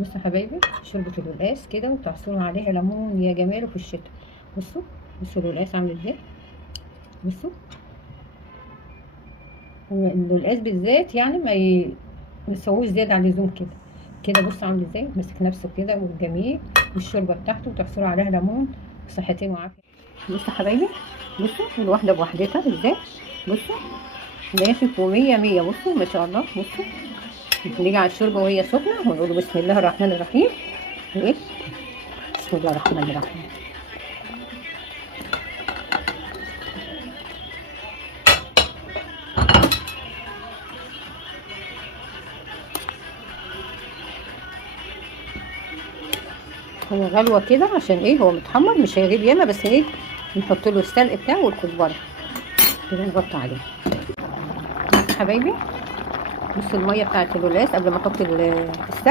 بصوا يا حبايبي شوربة القلقاس كده، وتعصروا عليها ليمون يا جماله في الشتاء. بصوا بصوا القلقاس عامل ازاي. بصوا القلقاس بالذات يعني ما تسووش زيادة عن اللزوم كده. كده بصوا عامل ازاي ماسك نفسه كده وجميل، والشوربة بتاعته وتعصروا عليها ليمون. صحتين وعافية. بصوا يا حبايبي، بصوا الواحدة بوحدتها ازاي. بصوا ناشف ومية مية. بصوا ما شاء الله. بصوا نيجي على الشوربة وهي سخنة ونقول بسم الله الرحمن الرحيم. ايه، بسم الله الرحمن الرحيم. هو غلوة كده عشان ايه، هو متحمر مش هيغيب ياما، بس ايه نحط له السلق بتاعه والكزبرة كده نغطي عليه. حبايبي بصوا المية بتاعت القلقاس قبل ما احط السلق.